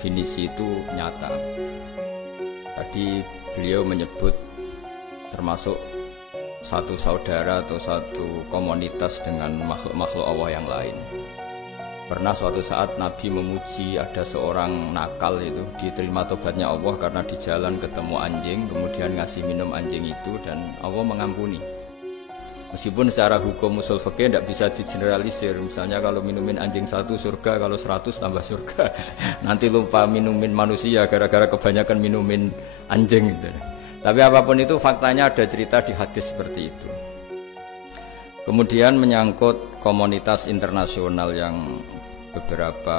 definisi itu nyata. Tadi beliau menyebut termasuk satu saudara atau satu komunitas dengan makhluk-makhluk Allah yang lain. Pernah suatu saat Nabi memuji ada seorang nakal itu, diterima tobatnya Allah karena di jalan ketemu anjing, kemudian ngasih minum anjing itu dan Allah mengampuni. Meskipun secara hukum usul fikih tidak bisa digeneralisir, misalnya kalau minumin anjing 1 surga, kalau 100 tambah surga. Nanti lupa minumin manusia gara-gara kebanyakan minumin anjing gitu. Tapi apapun itu faktanya ada cerita di hadis seperti itu. Kemudian menyangkut komunitas internasional yang beberapa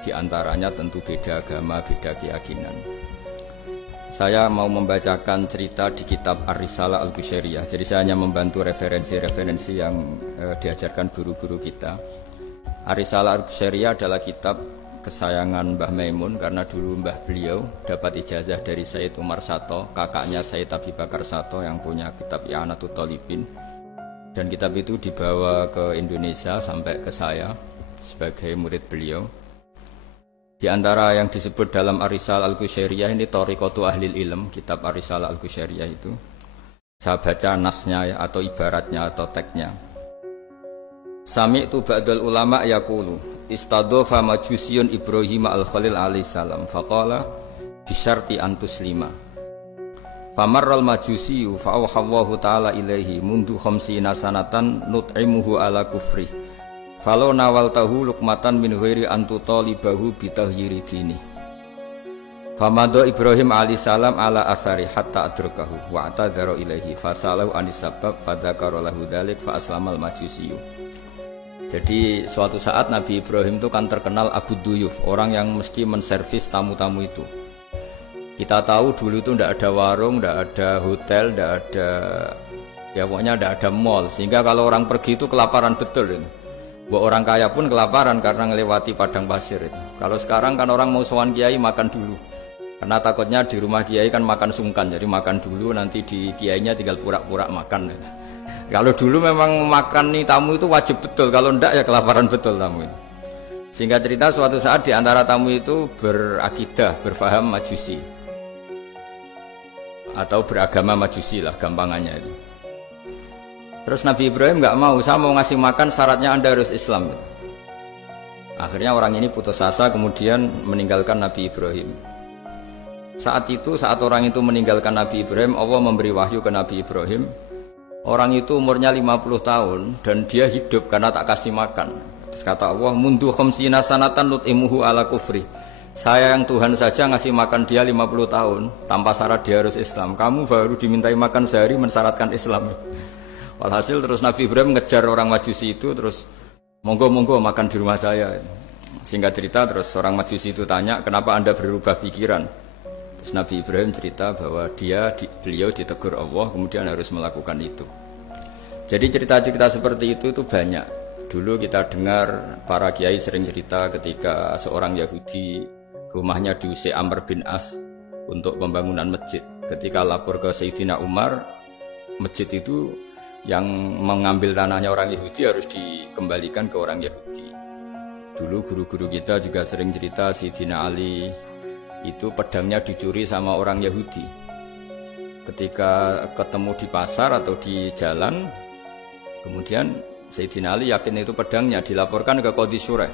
diantaranya tentu beda agama, beda keyakinan. Saya mau membacakan cerita di kitab Ar-Risalah Al-Qushairiyah. Jadi saya hanya membantu referensi-referensi yang diajarkan guru-guru kita. Ar-Risalah Al-Qushairiyah adalah kitab kesayangan Mbah Maimun karena dulu mbah beliau dapat ijazah dari Sayyid Umar Sato, kakaknya Sayyid Abi Bakar Sato yang punya kitab I'anatul Talibin. Dan kitab itu dibawa ke Indonesia sampai ke saya sebagai murid beliau. Di antara yang disebut dalam Ar-Risalah Al-Qushairiyah ini Thariqatu Ahlil Ilm, kitab Ar-Risalah Al-Qushairiyah itu. Saya baca nasnya ya, atau ibaratnya atau teksnya. Sami'tu ba'dal ulama yaqulu istadhafa majusiyun Ibrahim al-Khalil alaihi salam faqala bisyarti antuslima. Famarral majusiyu fa'awhallahu ta'ala ilaihi mundu khamsina sanatan nut'imuhu ala kufri falau nawaltahu lukmatan min ghairi antutalibahu bitahyiri dini. Famado Ibrahim alaihi salam ala athari hatta adrakahu wa'tadhara ilaihi fasalahu anisabab fadhakara lahu dhalik fa aslamal majusiyu. Jadi suatu saat Nabi Ibrahim itu kan terkenal Abu Duyuf, orang yang mesti menservis tamu-tamu itu. Kita tahu dulu itu tidak ada warung, tidak ada hotel, tidak ada, ya pokoknya tidak ada mall. Sehingga kalau orang pergi itu kelaparan betul itu. Buat orang kaya pun kelaparan karena melewati padang pasir itu. Kalau sekarang kan orang mau sowan kiai makan dulu. Karena takutnya di rumah kiai kan makan sungkan, jadi makan dulu nanti di kiainya tinggal pura-pura makan. Kalau dulu memang makan nih tamu itu wajib betul, kalau tidak ya kelaparan betul tamu itu. Sehingga cerita suatu saat di antara tamu itu berakidah, berfaham majusi. Atau beragama majusi lah gampangannya itu. Terus Nabi Ibrahim nggak mau, saya mau ngasih makan syaratnya Anda harus Islam gitu. Akhirnya orang ini putus asa kemudian meninggalkan Nabi Ibrahim. Saat orang itu meninggalkan Nabi Ibrahim, Allah memberi wahyu ke Nabi Ibrahim. Orang itu umurnya 50 tahun dan dia hidup karena tak kasih makan. Terus kata Allah, mundu khamsina sanatan nut'imuhu ala kufri. Saya yang Tuhan saja ngasih makan dia 50 tahun tanpa syarat dia harus Islam. Kamu baru dimintai makan sehari mensyaratkan Islam. Walhasil terus Nabi Ibrahim ngejar orang majusi itu, terus monggo makan di rumah saya. Singkat cerita terus orang majusi itu tanya, kenapa Anda berubah pikiran? Terus Nabi Ibrahim cerita bahwa beliau ditegur Allah kemudian harus melakukan itu. Jadi cerita-cerita seperti itu banyak. Dulu kita dengar para kiai sering cerita ketika seorang Yahudi rumahnya diusir Amr bin As untuk pembangunan masjid. Ketika lapor ke Sayyidina Umar, masjid itu yang mengambil tanahnya orang Yahudi harus dikembalikan ke orang Yahudi. Dulu guru-guru kita juga sering cerita Sayyidina Ali itu pedangnya dicuri sama orang Yahudi. Ketika ketemu di pasar atau di jalan, kemudian Sayyidina Ali yakin itu pedangnya, dilaporkan ke Qadhi Syurah.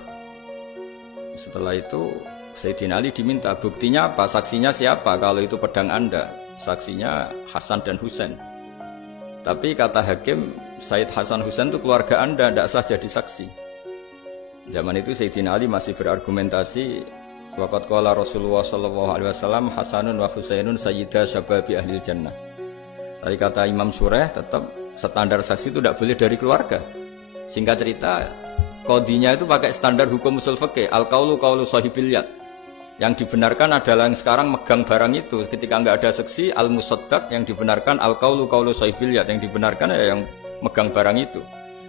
Setelah itu Sayyidina Ali diminta, buktinya apa? Saksinya siapa? Kalau itu pedang Anda, saksinya Hasan dan Husain. Tapi kata hakim, Sayyid Hasan Husain itu keluarga Anda, tidak sah jadi saksi. Zaman itu Sayyidina Ali masih berargumentasi, waqad qala Rasulullah sallallahu alaihi wasallam Hasanun wa Husainun sayyida syababi ahlil jannah. Tapi kata Imam Syurah, tetap standar saksi itu tidak boleh dari keluarga. Singkat cerita, qadhinya itu pakai standar hukum usul fikih, al-qaulu qaulu sahibil yad. Yang dibenarkan adalah yang sekarang megang barang itu. Ketika nggak ada saksi, al-musaddaq, yang dibenarkan al-qaulu qaulu sahibil yad, yang dibenarkan ya yang megang barang itu.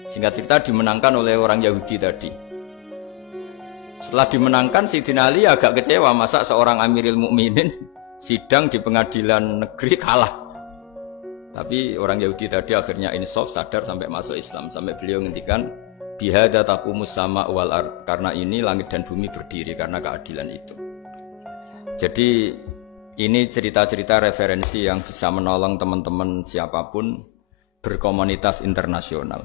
Singkat cerita dimenangkan oleh orang Yahudi tadi. Setelah dimenangkan, Sayyidina Ali agak kecewa, masa seorang Amirul Mukminin sidang di pengadilan negeri kalah. Tapi orang Yahudi tadi akhirnya insaf, sadar sampai masuk Islam, sampai beliau ngendikan Bihada taqumus sama wal ard, karena ini langit dan bumi berdiri karena keadilan itu. Jadi ini cerita-cerita referensi yang bisa menolong teman-teman siapapun berkomunitas internasional.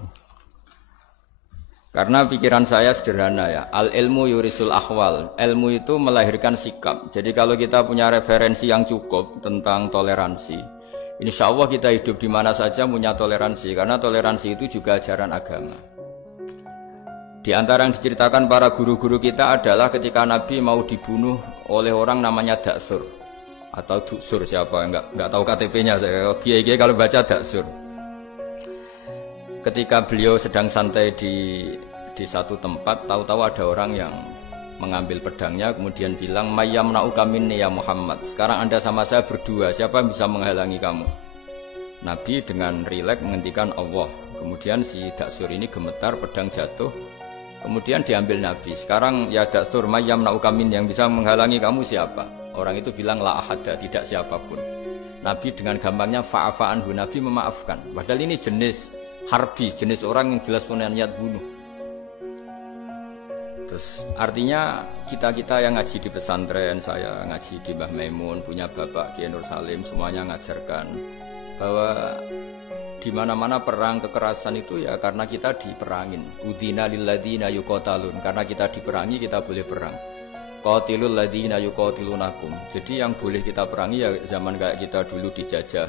Karena pikiran saya sederhana ya, al ilmu yurisul ahwal, ilmu itu melahirkan sikap. Jadi kalau kita punya referensi yang cukup tentang toleransi, insya Allah kita hidup di mana saja punya toleransi, karena toleransi itu juga ajaran agama. Di antara yang diceritakan para guru-guru kita adalah ketika Nabi mau dibunuh oleh orang namanya Daksur atau Duksur, siapa enggak tahu KTP-nya saya. Kiai-kiai kalau baca Daksur. Ketika beliau sedang santai di satu tempat, tahu-tahu ada orang yang mengambil pedangnya kemudian bilang, "Mayyamna'uka minni ya Muhammad. Sekarang Anda sama saya berdua, siapa yang bisa menghalangi kamu?" Nabi dengan rileks menghentikan Allah. Kemudian si Daksur ini gemetar, pedang jatuh. Kemudian diambil Nabi. Sekarang ya Daksur, mayyamna'uka minni, yang bisa menghalangi kamu siapa? Orang itu bilang la ahada, tidak siapapun. Nabi dengan gampangnya fa'afa'anhu, Nabi memaafkan. Padahal ini jenis harbi, jenis orang yang jelas punya niat bunuh. Terus artinya kita-kita yang ngaji di pesantren, saya ngaji di Mbah Maimun, punya Bapak Kiai Nur Salim, semuanya ngajarkan bahwa di mana-mana perang kekerasan itu ya karena kita diperangin. Udina lilladzina yuqatalun, karena kita diperangi kita boleh perang. Qatilul ladzina yuqatilunakum. Jadi yang boleh kita perangi ya zaman kayak kita dulu dijajah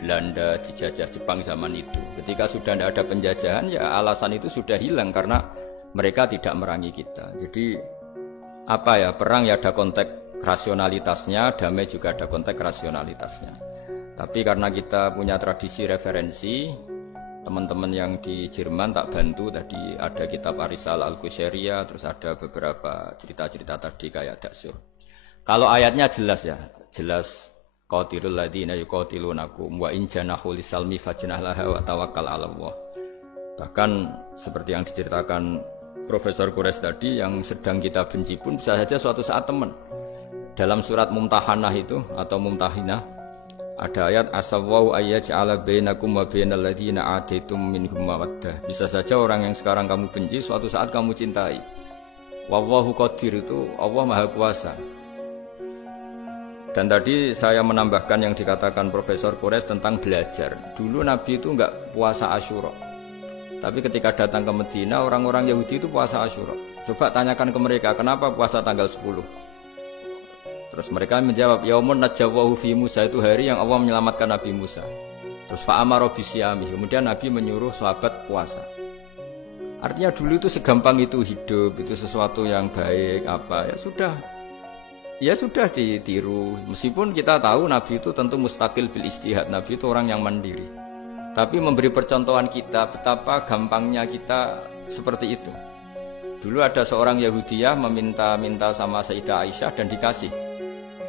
Belanda, dijajah Jepang zaman itu. Ketika sudah tidak ada penjajahan ya alasan itu sudah hilang karena mereka tidak merangi kita. Jadi apa ya, perang ya ada konteks rasionalitasnya, damai juga ada konteks rasionalitasnya. Tapi karena kita punya tradisi referensi, teman-teman yang di Jerman tak bantu, tadi ada kitab Arisal Al-Qushairiyah, terus ada beberapa cerita-cerita tadi kayak Daksur. Kalau ayatnya jelas ya, jelas qatilul ladzina yuqatilunakum wa in janahu lisalmi fajnah laha wa tawakkal 'ala Allah. Bahkan seperti yang diceritakan Profesor Quraisy tadi, yang sedang kita benci pun bisa saja suatu saat teman. Dalam surat Mumtahanah itu atau Mumtahinah ada ayat asawwau ayyaj'ala bainakum wa bainal ladzina ataitum minhum mawaddah. Bisa saja orang yang sekarang kamu benci suatu saat kamu cintai. Wallahu qadir, itu Allah Maha Kuasa. Dan tadi saya menambahkan yang dikatakan Profesor Quraisy tentang belajar. Dulu Nabi itu enggak puasa Asyura. Tapi ketika datang ke Medina, orang-orang Yahudi itu puasa Asyura. Coba tanyakan ke mereka, kenapa puasa tanggal 10? Terus mereka menjawab, yaumun najjawahu fi Musa, itu hari yang Allah menyelamatkan Nabi Musa. Terus fa'amara bisyami, kemudian Nabi menyuruh sahabat puasa. Artinya dulu itu segampang itu hidup, itu sesuatu yang baik apa ya sudah ditiru. Meskipun kita tahu Nabi itu tentu mustaqil bil istihad, Nabi itu orang yang mandiri. Tapi memberi percontohan kita betapa gampangnya kita seperti itu. Dulu ada seorang Yahudiyah meminta sama Sayyidah Aisyah dan dikasih.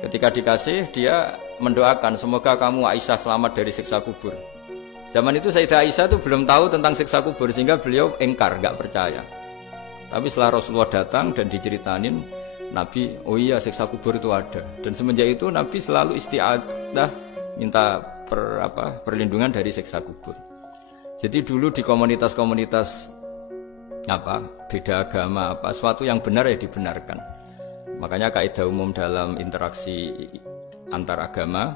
Ketika dikasih, dia mendoakan semoga kamu Aisyah selamat dari siksa kubur. Zaman itu Sayyidah Aisyah itu belum tahu tentang siksa kubur, sehingga beliau engkar, enggak percaya. Tapi setelah Rasulullah datang dan diceritanin Nabi, oh iya siksa kubur itu ada. Dan semenjak itu Nabi selalu isti'adah, minta perlindungan dari siksa kubur. Jadi dulu di komunitas-komunitas beda agama sesuatu yang benar ya dibenarkan. Makanya kaidah umum dalam interaksi antar agama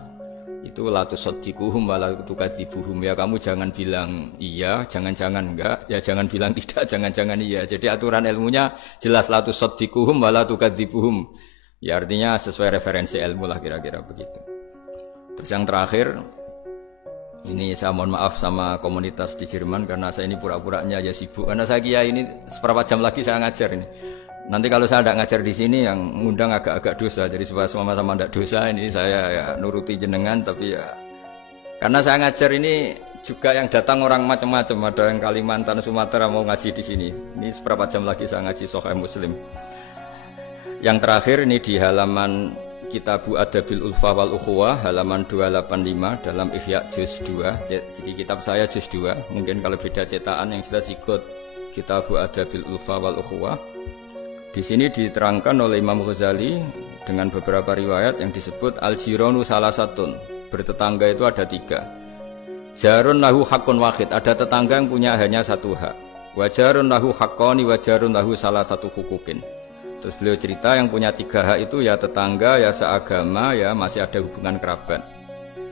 itu la tusaddiquhum wa la tukadzibuhum, ya kamu jangan bilang iya, jangan-jangan enggak, ya jangan bilang tidak, jangan-jangan iya. Jadi aturan ilmunya jelas la tusaddiquhum wa la tukadzibuhum. Ya artinya sesuai referensi ilmu lah kira-kira begitu. Terus yang terakhir, ini saya mohon maaf sama komunitas di Jerman karena saya ini pura-puranya aja sibuk. Karena saya kira ini seberapa jam lagi saya ngajar ini. Nanti kalau saya tidak ngajar di sini yang ngundang agak-agak dosa. Jadi supaya sama-sama tidak dosa, ini saya ya nuruti jenengan. Tapi ya karena saya ngajar ini juga yang datang orang macam-macam. Ada yang Kalimantan, Sumatera mau ngaji di sini. Ini seberapa jam lagi saya ngaji Sahih Muslim. Yang terakhir ini di halaman Kitabu Adabil Ulfa wal Ukhuwah halaman 285 dalam Ihya juz 2. Jadi kitab saya juz 2. Mungkin kalau beda cetakan yang jelas ikut Kitabu Adabil Ulfa wal Ukhuwah. Di sini diterangkan oleh Imam Ghazali dengan beberapa riwayat yang disebut al-jiranu salasatun. Bertetangga itu ada 3. Jarun lahu hakun wahid, ada tetangga yang punya hanya 1 hak. Wajarun lahu haqqani wajarun lahu salah satu hukukin. Terus beliau cerita yang punya 3 hak itu ya tetangga, ya seagama, ya masih ada hubungan kerabat.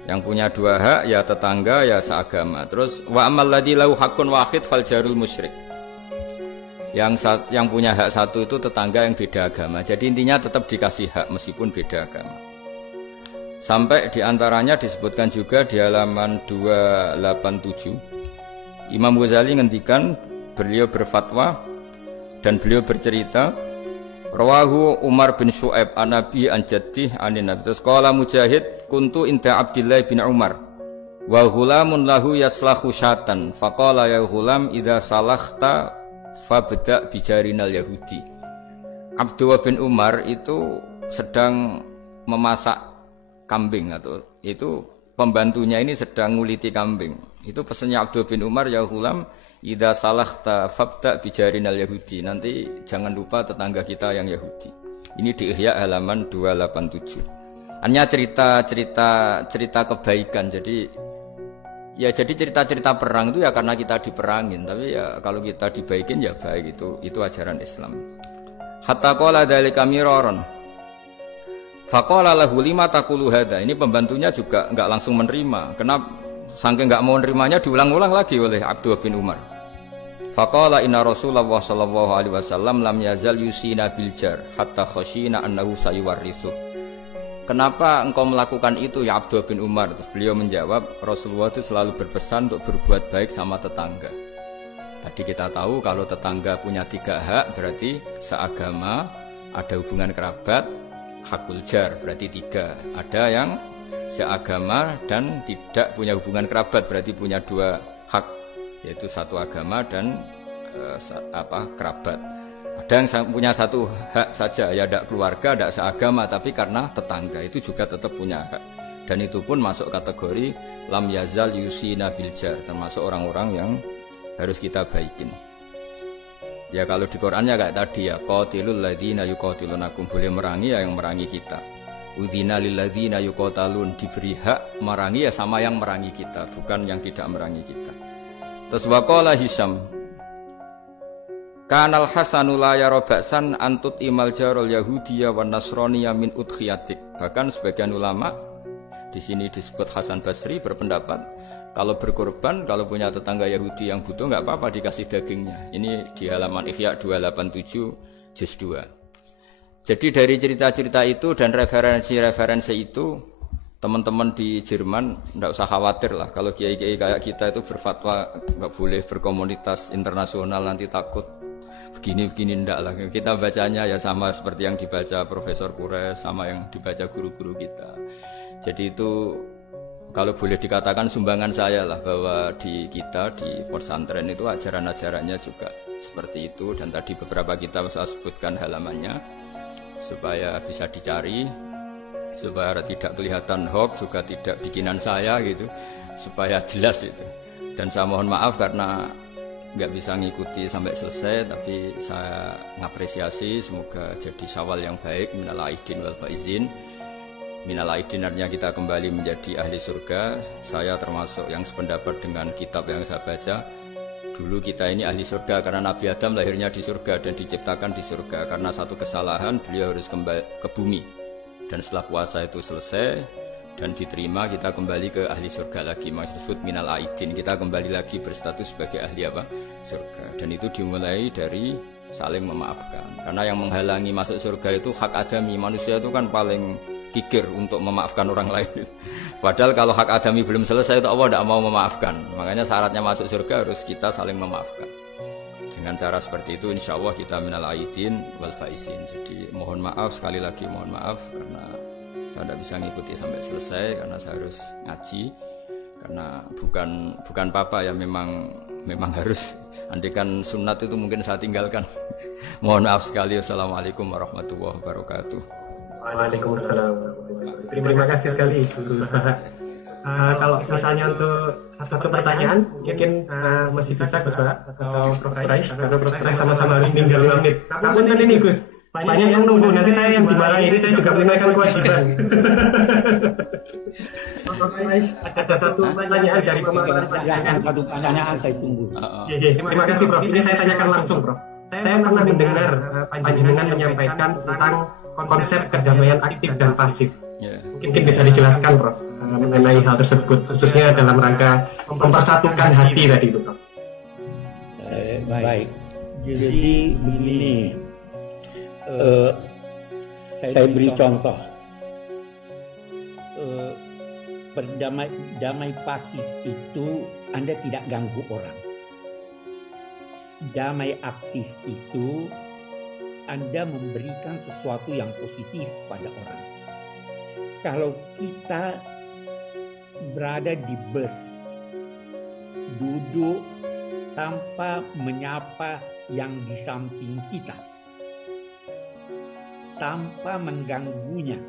Yang punya 2 hak ya tetangga, ya seagama. Terus wa amal ladzi lahu haqqun wahid fal jarul musyrik. Yang punya hak 1 itu tetangga yang beda agama. Jadi intinya tetap dikasih hak meskipun beda agama. Sampai diantaranya disebutkan juga di halaman 287. Imam Ghazali ngendikan, beliau berfatwa dan beliau bercerita, rawahu Umar bin Syu'aib an Nabi an Jaddih anin Nabi. Terus qala Mujahid kuntu inda Abdullah bin Umar wa ghulamun lahu yaslahu syatan faqala ya ghulam idza salakhta fabda bijarinal yahudi. Abdullah bin Umar itu sedang memasak kambing, atau itu pembantunya ini sedang nguliti kambing. Itu pesannya Abdullah bin Umar, ya ghulam idza salakhta fabda bijarinal yahudi. Nanti jangan lupa tetangga kita yang Yahudi. Ini di Ihya halaman 287. Hanya cerita kebaikan. Jadi cerita-cerita perang itu ya karena kita diperangin, tapi ya kalau kita dibaikin ya baik, itu ajaran Islam. Hatta qala dzalika miraron. Faqala lahu lima taqulu hadza. Ini pembantunya juga enggak langsung menerima. Kenapa? Saking enggak mau nerimanya diulang-ulang lagi oleh Abdullah bin Umar. Faqala inna Rasulullah sallallahu alaihi wasallam lam yazal yusina bil jar hatta khashina annahu sayuwarrithu. Kenapa engkau melakukan itu ya Abdullah bin Umar? Terus beliau menjawab, Rasulullah itu selalu berpesan untuk berbuat baik sama tetangga. Tadi kita tahu kalau tetangga punya 3 hak, berarti seagama, ada hubungan kerabat, hakul jar berarti 3. Ada yang seagama dan tidak punya hubungan kerabat, berarti punya 2 hak, yaitu satu agama dan kerabat. Ada yang punya 1 hak saja, ya tidak keluarga, tidak seagama, tapi karena tetangga itu juga tetap punya hak. Dan itu pun masuk kategori lam yazal yusina bil jar, termasuk orang-orang yang harus kita baikin. Ya kalau di Qur'annya kayak tadi ya, qatilul ladzina yuqatilunakum, boleh merangi ya yang merangi kita. Udzina lil ladzina yuqatalun, diberi hak merangi ya sama yang merangi kita, bukan yang tidak merangi kita. Terus waqala Hisham, kanal Hasanu la yara ba'san antut imal jarul yahudiyya wan nasraniyya min udkhiyatik. Bahkan sebagian ulama di sini disebut Hasan Basri berpendapat kalau berkorban, kalau punya tetangga Yahudi yang butuh nggak apa-apa dikasih dagingnya. Ini di halaman Ihya 287 juz 2. Jadi dari cerita-cerita itu dan referensi-referensi itu, teman-teman di Jerman nggak usah khawatir lah kalau kiai-kiai kayak kita itu berfatwa nggak boleh berkomunitas internasional nanti takut begini-begini, ndak lah. Kita bacanya ya sama seperti yang dibaca Profesor Kures, sama yang dibaca guru-guru kita. Jadi itu kalau boleh dikatakan sumbangan saya lah, bahwa di kita di pesantren itu ajaran-ajarannya juga seperti itu. Dan tadi beberapa kitab saya sebutkan halamannya supaya bisa dicari, supaya tidak kelihatan hoax, juga tidak bikinan saya gitu, supaya jelas itu. Dan saya mohon maaf karena nggak bisa ngikuti sampai selesai, tapi saya ngapresiasi, semoga jadi syawal yang baik, minal aidin wal faizin. Minal aidin artinya kita kembali menjadi ahli surga. Saya termasuk yang sependapat dengan kitab yang saya baca. Dulu kita ini ahli surga karena Nabi Adam lahirnya di surga dan diciptakan di surga. Karena satu kesalahan beliau harus kembali ke bumi. Dan setelah puasa itu selesai dan diterima, kita kembali ke ahli surga lagi. Maksud minal aidin, kita kembali lagi berstatus sebagai ahli apa? Surga. Dan itu dimulai dari saling memaafkan. Karena yang menghalangi masuk surga itu hak adami. Manusia itu kan paling kikir untuk memaafkan orang lain. Padahal kalau hak adami belum selesai itu Allah tidak mau memaafkan. Makanya syaratnya masuk surga harus kita saling memaafkan. Dengan cara seperti itu insya Allah kita minal aidin wal faizin. Jadi mohon maaf, sekali lagi mohon maaf karena saya tidak bisa ngikuti sampai selesai karena saya harus ngaji. Karena bukan papa ya, memang harus. Andikan sunat itu mungkin saya tinggalkan. Mohon maaf sekali. Wassalamualaikum warahmatullahi wabarakatuh. Waalaikumsalam. Terima kasih sekali Guru Ustaz. Kalau misalnya untuk satu pertanyaan mungkin masih bisa Gus Pak atau Prof. Rais sama-sama harus tinggal 5 menit. Namun kan ini Gus, Banyak yang nunggu, nanti saya yang dimarahin, ini saya juga menunaikan kewajiban. Ada satu pertanyaan dari pemateri. Satu pertanyaan saya tunggu. Terima kasih Prof. Ini saya tanyakan langsung Prof. Saya pernah mendengar panjenengan menyampaikan tentang konsep perdamaian aktif dan pasif. Mungkin bisa dijelaskan Prof mengenai hal tersebut, khususnya dalam rangka mempersatukan hati tadi itu Prof. Baik, jadi begini, saya beri contoh. Damai pasif itu Anda tidak ganggu orang. Damai aktif itu Anda memberikan sesuatu yang positif pada orang. Kalau kita berada di bus, duduk tanpa menyapa yang di samping kita, tanpa mengganggunya,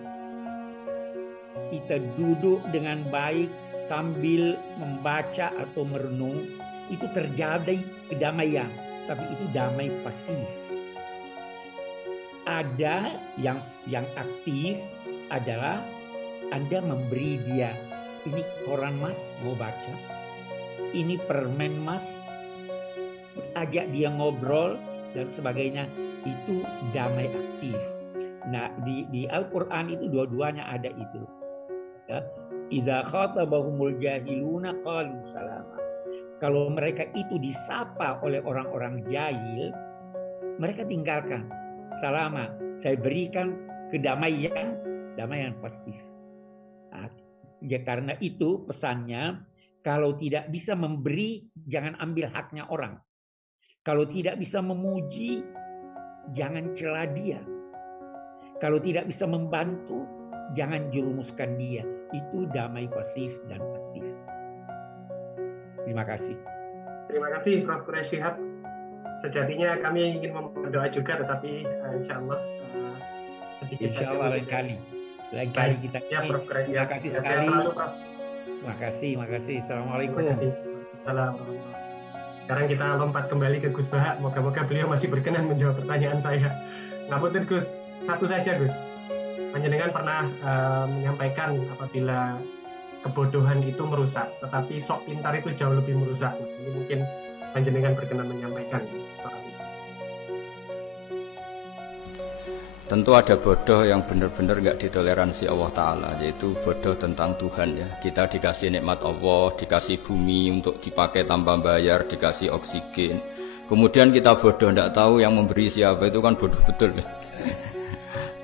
kita duduk dengan baik sambil membaca atau merenung, itu terjadi kedamaian, tapi itu damai pasif. Ada yang aktif adalah Anda memberi dia, ini koran Mas mau baca, ini permen Mas, ajak dia ngobrol dan sebagainya, itu damai aktif. Nah, di Al-Quran itu dua-duanya ada itu. Ya. Idza khatabahumul jahiluna qalu salama. Kalau mereka itu disapa oleh orang-orang jahil, mereka tinggalkan. Salama, saya berikan kedamaian, damaian pasif. Nah, ya karena itu pesannya, kalau tidak bisa memberi, jangan ambil haknya orang. Kalau tidak bisa memuji, jangan cela dia. Kalau tidak bisa membantu, jangan jerumuskan dia. Itu damai pasif dan aktif. Terima kasih. Terima kasih Prof. Quraish Shihab. Sejatinya kami ingin berdoa juga, tetapi insya Allah sedikit. Insya Allah lain kali kita. Ya, Prof. Quraish Shihab. Terima kasih sekali. Selalu, Prof. Terima kasih. Assalamualaikum. Terima kasih. Assalamualaikum. Sekarang kita lompat kembali ke Gus Baha. Moga-moga beliau masih berkenan menjawab pertanyaan saya. Ngapunten Gus, satu saja Gus. Panjenengan pernah menyampaikan apabila kebodohan itu merusak, tetapi sok pintar itu jauh lebih merusak. Ini mungkin panjenengan berkenan menyampaikan soal itu. Tentu ada bodoh yang benar-benar nggak ditoleransi Allah Ta'ala, yaitu bodoh tentang Tuhan ya. Kita dikasih nikmat Allah, dikasih bumi untuk dipakai tanpa bayar, dikasih oksigen. Kemudian kita bodoh nggak tahu yang memberi siapa, itu kan bodoh betul.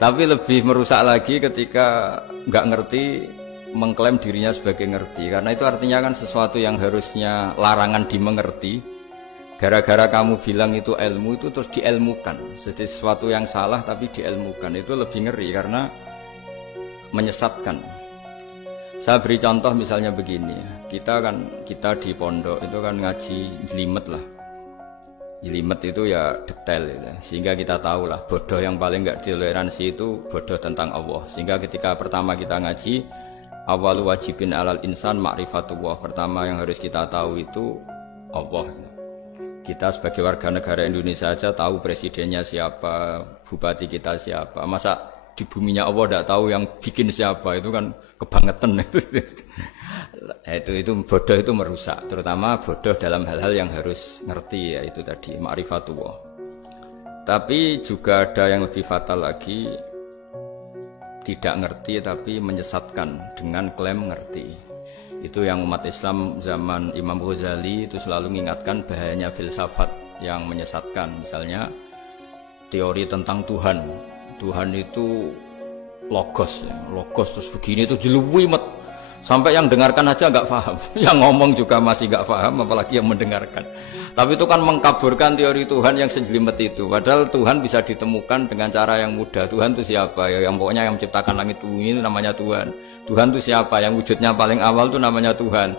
Tapi lebih merusak lagi ketika nggak ngerti, mengklaim dirinya sebagai ngerti. Karena itu artinya kan sesuatu yang harusnya larangan dimengerti, gara-gara kamu bilang itu ilmu, itu terus diilmukan. Jadi sesuatu yang salah tapi diilmukan, itu lebih ngeri karena menyesatkan. Saya beri contoh misalnya begini, kita di pondok itu kan ngaji jelimet lah. Jelimet itu ya detail ya. Sehingga kita tahu lah bodoh yang paling nggak ditoleransi itu bodoh tentang Allah. Sehingga ketika pertama kita ngaji, awalu wajibin alal insan ma'rifatullah, pertama yang harus kita tahu itu Allah. Kita sebagai warga negara Indonesia aja tahu presidennya siapa, bupati kita siapa. Masa di buminya Allah tidak tahu yang bikin siapa, itu kan kebangetan. Itu bodoh, itu merusak, terutama bodoh dalam hal-hal yang harus ngerti, ya itu tadi ma'rifatullah. Tapi juga ada yang lebih fatal lagi, tidak ngerti tapi menyesatkan dengan klaim ngerti. Itu yang umat Islam zaman Imam Ghazali itu selalu mengingatkan bahayanya filsafat yang menyesatkan. Misalnya teori tentang Tuhan itu logos terus begini, itu jeluwimet sampai yang dengarkan aja nggak paham, yang ngomong juga masih nggak paham, apalagi yang mendengarkan. Tapi itu kan mengkaburkan teori Tuhan yang sejelimet itu. Padahal Tuhan bisa ditemukan dengan cara yang mudah. Tuhan itu siapa? Ya, yang pokoknya yang menciptakan langit bumi itu namanya Tuhan. Tuhan itu siapa? Yang wujudnya paling awal itu namanya Tuhan.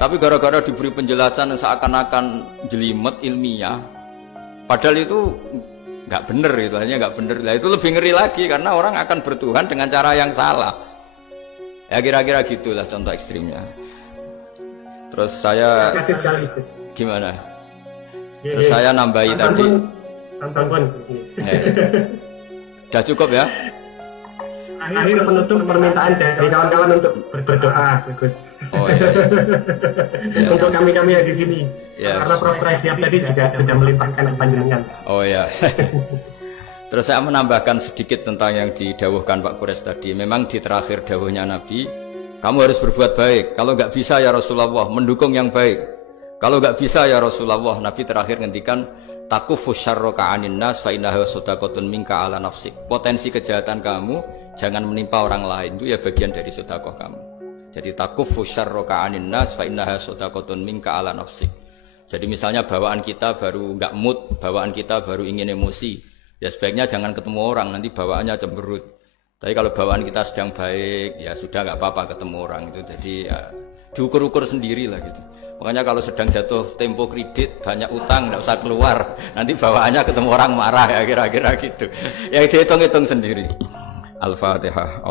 Tapi gara-gara diberi penjelasan seakan-akan jelimet ilmiah, padahal itu nggak bener, itu hanya nggak bener. Nah, itu lebih ngeri lagi karena orang akan bertuhan dengan cara yang salah. Ya kira-kira gitulah contoh ekstrimnya. Terus saya gimana? Terus saya nambahi tadi. Udah cukup ya? Akhir penutup permintaan dari kawan-kawan untuk berdoa, Gus. Oh iya. Ya. Untuk kami-kami yang di sini. Ya. Karena Prof. Siap tadi juga sudah melimpahkan panjenengan. Oh ya. Terus saya menambahkan sedikit tentang yang didawuhkan Pak Kures tadi. Memang di terakhir dawuhnya Nabi, kamu harus berbuat baik. Kalau nggak bisa ya Rasulullah, mendukung yang baik. Kalau nggak bisa ya Rasulullah, Nabi terakhir ngendikan takufu syarraka 'anin nas fa innaha shadaqatun minka 'ala nafsik. Potensi kejahatan kamu jangan menimpa orang lain, itu ya bagian dari sedekah kamu. Jadi takufu syarraka 'anin nas fa innaha shadaqatun minka 'ala nafsik. Jadi misalnya bawaan kita baru nggak mood, bawaan kita baru ingin emosi, ya sebaiknya jangan ketemu orang, nanti bawaannya cemberut. Tapi kalau bawaan kita sedang baik, ya sudah nggak apa-apa ketemu orang itu. Jadi ya diukur-ukur sendiri lah gitu. Makanya kalau sedang jatuh tempo kredit, banyak utang, nggak usah keluar. Nanti bawaannya ketemu orang marah ya kira-kira gitu. Ya dihitung-hitung sendiri. Al-Fatihah.